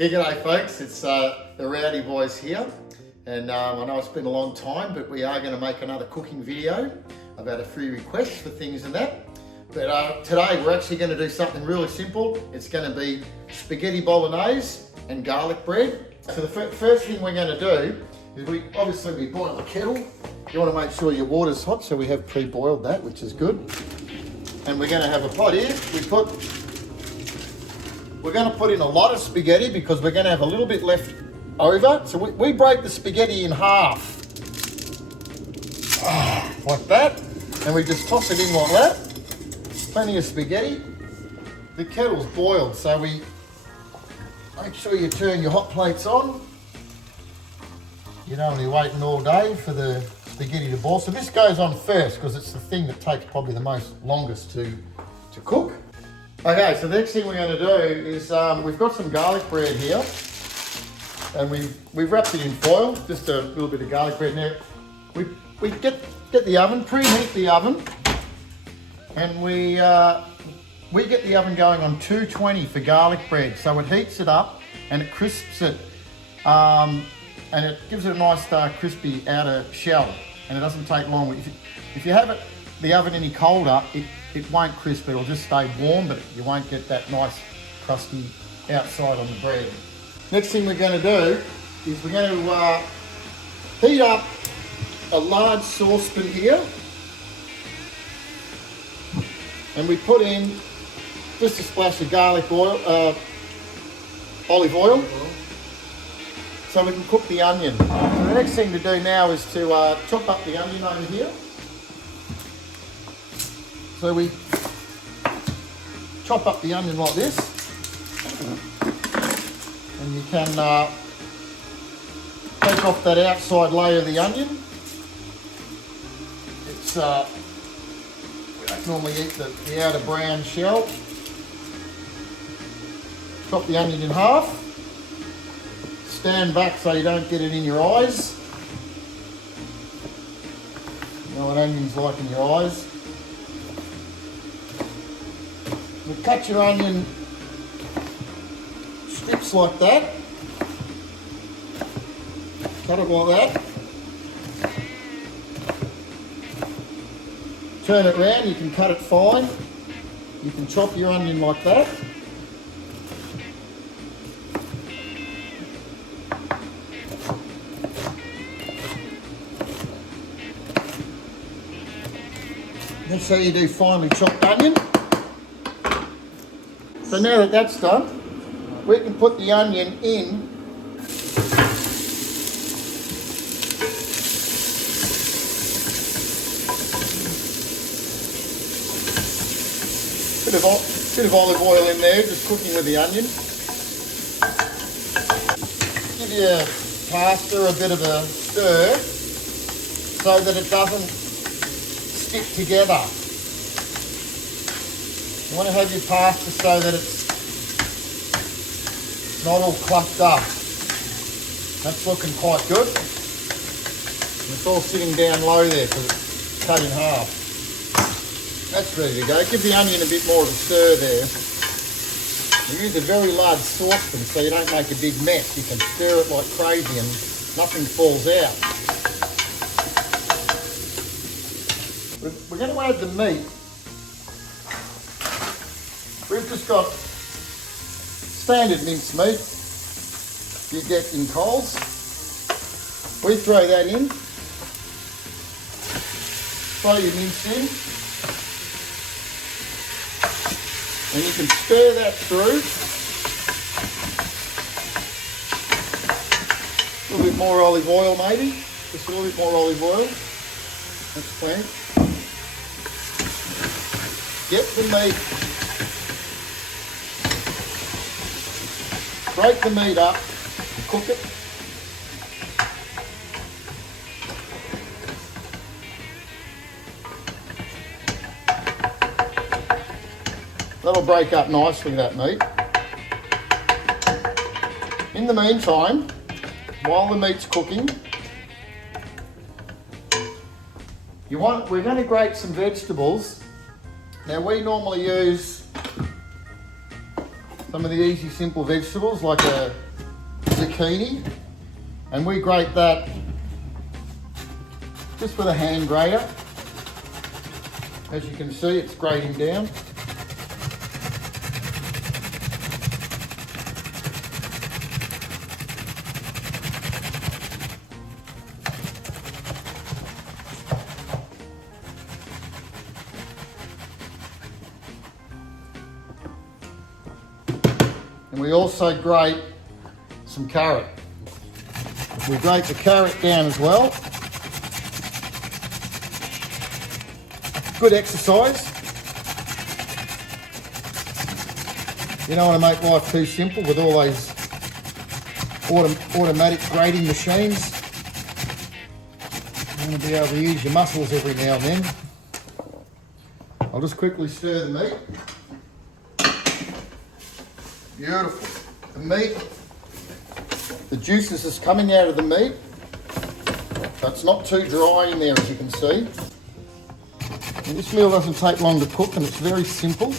Yeah, g'day folks, it's the Rowdy Boys here, and I know it's been a long time, but we are going to make another cooking video. I've had a few requests for things and that, but today we're actually going to do something really simple. It's going to be spaghetti bolognese and garlic bread. So the first thing we're going to do is we boil the kettle. You want to make sure your water's hot, so we have pre-boiled that, which is good. And we're going to have a pot here. We're going to put in a lot of spaghetti because we're going to have a little bit left over. So we break the spaghetti in half, like that, and we just toss it in like that. Plenty of spaghetti. The kettle's boiled, so we make sure you turn your hot plates on. You don't want to be waiting all day for the spaghetti to boil. So this goes on first because it's the thing that takes probably the most longest to cook. Okay, so the next thing we're going to do is we've got some garlic bread here, and we've wrapped it in foil, just a little bit of garlic bread now. We get the oven, preheat the oven, and we get the oven going on 220 for garlic bread, so it heats it up and it crisps it, and it gives it a nice crispy outer shell, and it doesn't take long. If you have the oven any colder, it won't crisp, it'll just stay warm, but you won't get that nice crusty outside on the bread. Next thing we're going to do is we're going to heat up a large saucepan here, and we put in just a splash of garlic oil, olive oil, so we can cook the onion. So the next thing to do now is to chop up the onion over here. So we chop up the onion like this, and you can take off that outside layer of the onion. It's we don't normally eat the outer brown shell. Chop the onion in half. Stand back so you don't get it in your eyes. You know what onion's like in your eyes. You cut your onion strips like that. Cut it like that. Turn it round, you can cut it fine. You can chop your onion like that. That's how you do finely chopped onion. So now that that's done, we can put the onion in bit of olive oil in there, just cooking with the onion. Give your pasta a bit of a stir so that it doesn't stick together. You want to have your pasta so that it's not all clumped up. That's looking quite good. And it's all sitting down low there because it's cut in half. That's ready to go. Give the onion a bit more of a stir there. You use a very large saucepan so you don't make a big mess. You can stir it like crazy and nothing falls out. We're going to add the meat. We've just got standard mince meat you get in Coles. We throw that in. Throw your mince in. And you can stir that through. A little bit more olive oil maybe. Just a little bit more olive oil. That's plenty. Get the meat. Break the meat up, cook it. That'll break up nicely, that meat. In the meantime, while the meat's cooking, we're going to grate some vegetables. Now we normally use some of the easy simple vegetables like a zucchini, and we grate that just with a hand grater. As you can see, it's grating down. And we also grate some carrot. We grate the carrot down as well. Good exercise. You don't want to make life too simple with all those automatic grating machines. You want to be able to use your muscles every now and then. I'll just quickly stir the meat. Beautiful. The meat, the juices is coming out of the meat. So it's not too dry in there, as you can see. And this meal doesn't take long to cook, and it's very simple.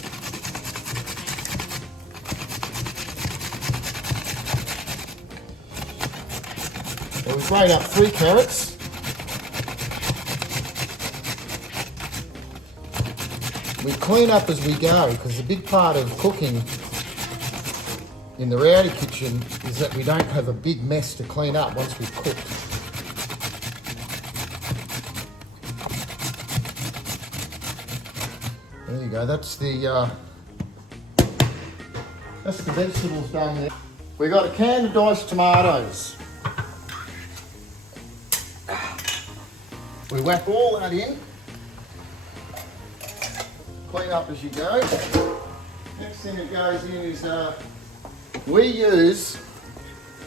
So we grate up 3 carrots. We clean up as we go, because the big part of cooking in the rowdy kitchen is that we don't have a big mess to clean up once we've cooked. There you go, that's the vegetables done there. We got a can of diced tomatoes. We whack all that in. Clean up as you go. Next thing that goes in is we use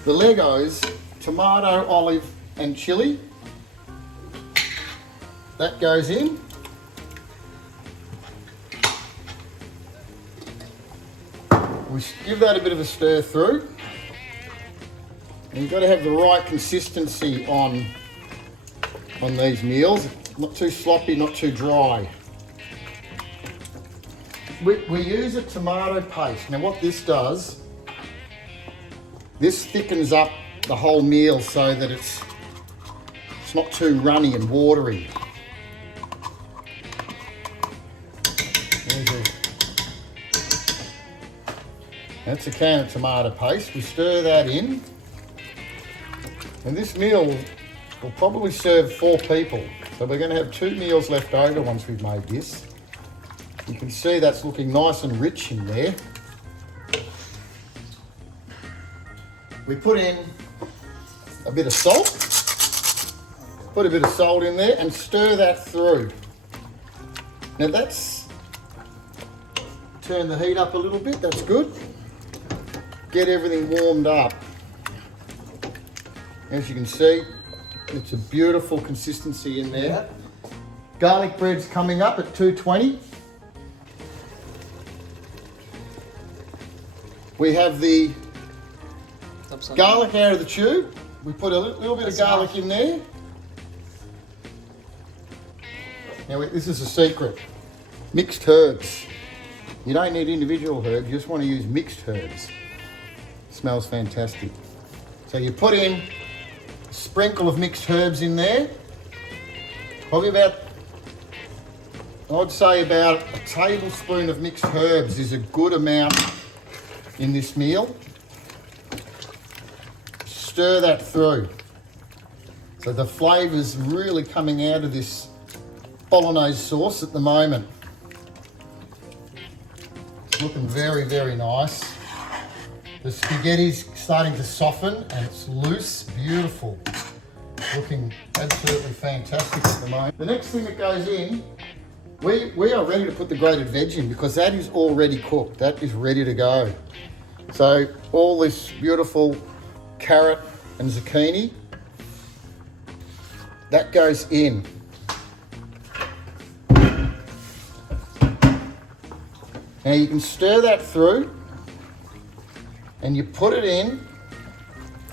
the Legos tomato, olive and chilli. That goes in. We give that a bit of a stir through. And you've got to have the right consistency on these meals. Not too sloppy, not too dry. We use a tomato paste. Now what this does, this thickens up the whole meal so that it's not too runny and watery. That's a can of tomato paste. We stir that in. And this meal will probably serve 4 people. So we're going to have 2 meals left over once we've made this. You can see that's looking nice and rich in there. We put in a bit of salt. Put a bit of salt in there and stir that through. Now turn the heat up a little bit, that's good. Get everything warmed up. As you can see, it's a beautiful consistency in there. Yeah. Garlic bread's coming up at 220. We have the garlic out of the tube. We put a little bit of garlic in there. Now this is a secret. Mixed herbs. You don't need individual herbs, you just want to use mixed herbs. Smells fantastic. So you put in a sprinkle of mixed herbs in there. Probably I'd say about a tablespoon of mixed herbs is a good amount in this meal. Stir that through. So the flavour's really coming out of this bolognese sauce at the moment. It's looking very, very nice. The spaghetti's starting to soften and it's loose, beautiful. Looking absolutely fantastic at the moment. The next thing that goes in, we are ready to put the grated veg in because that is already cooked. That is ready to go. So all this beautiful carrot and zucchini, that goes in. Now you can stir that through and you put it in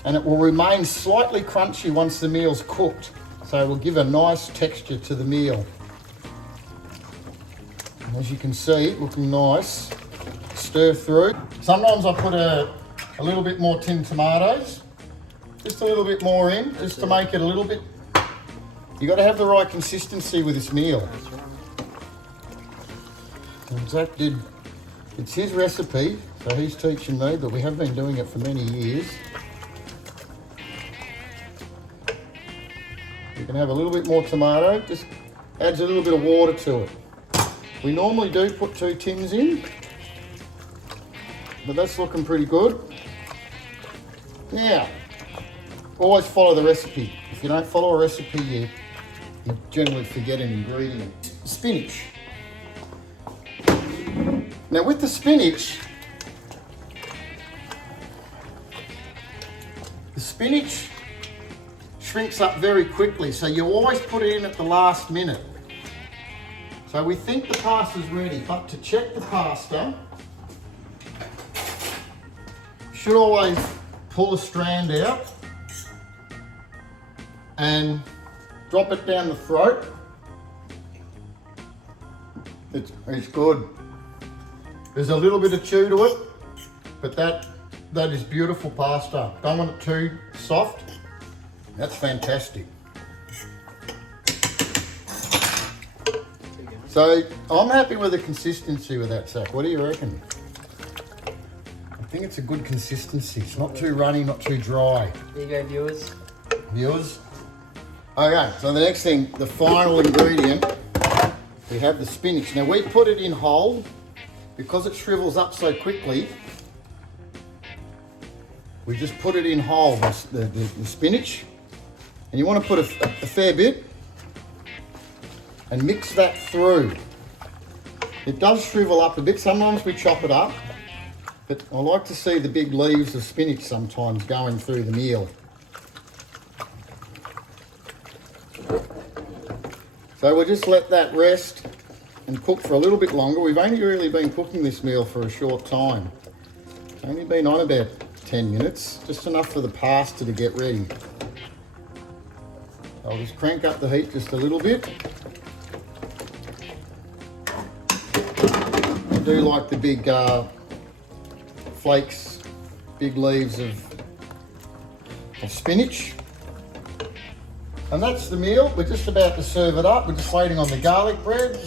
and it will remain slightly crunchy once the meal's cooked. So it will give a nice texture to the meal. And as you can see, looking nice. Stir through. Sometimes I put a little bit more tinned tomatoes Just a little bit more in, just to make it a little bit. You got to have the right consistency with this meal. That's right. And Zach did. It's his recipe, so he's teaching me, but we have been doing it for many years. You can have a little bit more tomato, just adds a little bit of water to it. We normally do put 2 tins in, but that's looking pretty good. Now, always follow the recipe. If you don't follow a recipe, you generally forget an ingredient. Spinach. Now with the spinach, shrinks up very quickly, so you always put it in at the last minute. So we think the pasta's ready, but to check the pasta, you should always pull a strand out and drop it down the throat. It's good. There's a little bit of chew to it, but that is beautiful pasta. Don't want it too soft. That's fantastic. So I'm happy with the consistency with that, Zach. What do you reckon? I think it's a good consistency. It's not too runny, not too dry. There you go, viewers. Viewers. Okay, so the next thing, the final ingredient, we have the spinach. Now we put it in whole because it shrivels up so quickly. We just put it in whole, the spinach. And you want to put a fair bit and mix that through. It does shrivel up a bit. Sometimes we chop it up, but I like to see the big leaves of spinach sometimes going through the meal. So we'll just let that rest and cook for a little bit longer. We've only really been cooking this meal for a short time. It's only been on about 10 minutes, just enough for the pasta to get ready. I'll just crank up the heat just a little bit. I do like the big flakes, big leaves of spinach. And that's the meal. We're just about to serve it up. We're just waiting on the garlic bread.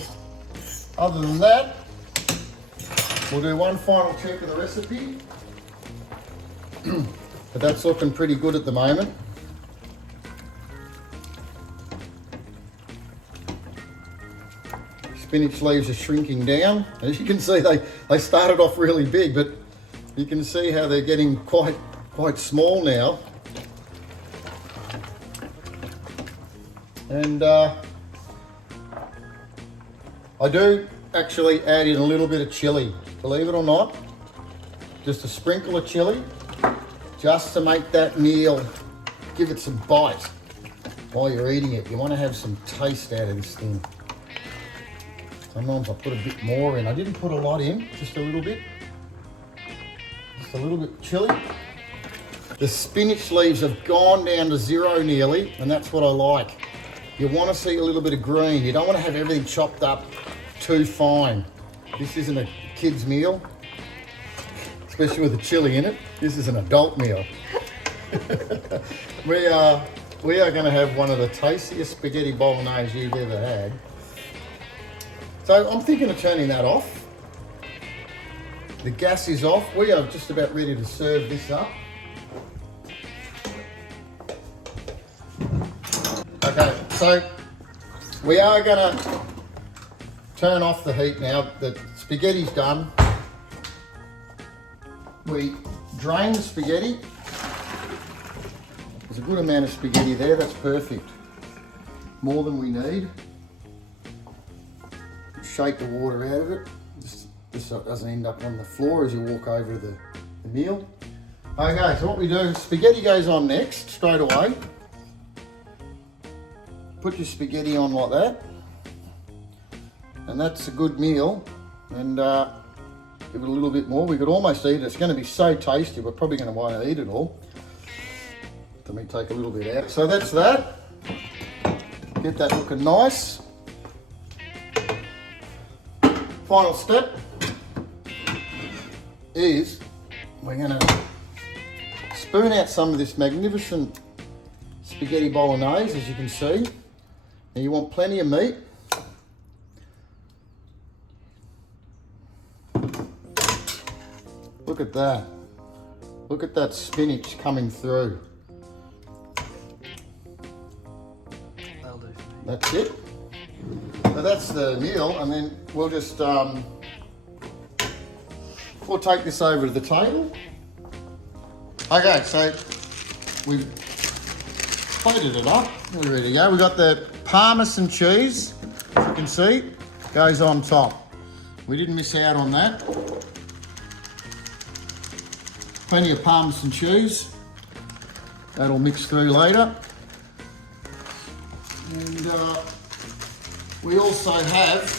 Other than that, we'll do one final check of the recipe. But that's looking pretty good at the moment. Spinach leaves are shrinking down. As you can see, they started off really big, but you can see how they're getting quite small now. And I do actually add in a little bit of chilli, believe it or not. Just a sprinkle of chilli, just to make that meal, give it some bite while you're eating it. You want to have some taste out of this thing. Sometimes I put a bit more in. I didn't put a lot in, just a little bit. Just a little bit chilli. The spinach leaves have gone down to 0 nearly, and that's what I like. You want to see a little bit of green. You don't want to have everything chopped up too fine. This isn't a kid's meal, especially with the chilli in it. This is an adult meal. We are going to have one of the tastiest spaghetti bolognese you've ever had. So I'm thinking of turning that off. The gas is off. We are just about ready to serve this up. Okay, so we are going to turn off the heat now. The spaghetti's done. We drain the spaghetti. There's a good amount of spaghetti there. That's perfect. More than we need. Shake the water out of it, just so it doesn't end up on the floor as you walk over the meal. Okay, so what we do, spaghetti goes on next, straight away. Put your spaghetti on like that. And that's a good meal. And give it a little bit more. We could almost eat it. It's going to be so tasty, we're probably going to want to eat it all. Let me take a little bit out. So that's that. Get that looking nice. Final step is we're going to spoon out some of this magnificent spaghetti bolognese, as you can see. Now you want plenty of meat. Look at that. Look at that spinach coming through. That'll do for me. That's it. So that's the meal, and then we'll just we'll take this over to the table. Okay, so we've plated it up. We're ready to go. We've got the Parmesan cheese, as you can see, goes on top. We didn't miss out on that. Plenty of Parmesan cheese. That'll mix through later. And we also have,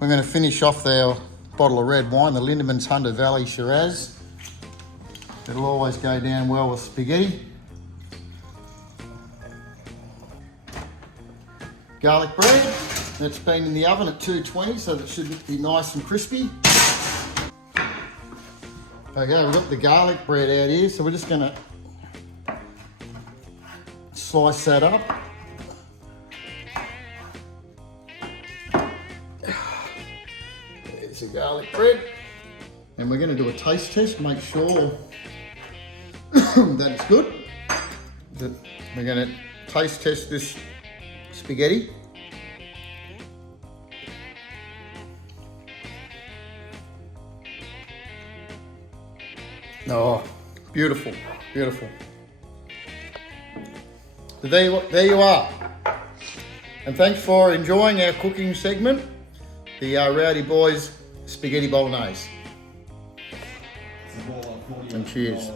we're going to finish off our bottle of red wine, the Lindeman's Hunter Valley Shiraz. It'll always go down well with spaghetti. Garlic bread, that's been in the oven at 220, so that should be nice and crispy. Okay, we've got the garlic bread out here, so we're just gonna slice that up. There's the garlic bread. And we're gonna do a taste test to make sure that it's good. We're gonna taste test this spaghetti. Oh, beautiful, beautiful. So there you are. And thanks for enjoying our cooking segment, the Rowdy Boys Spaghetti Bolognese. And cheers.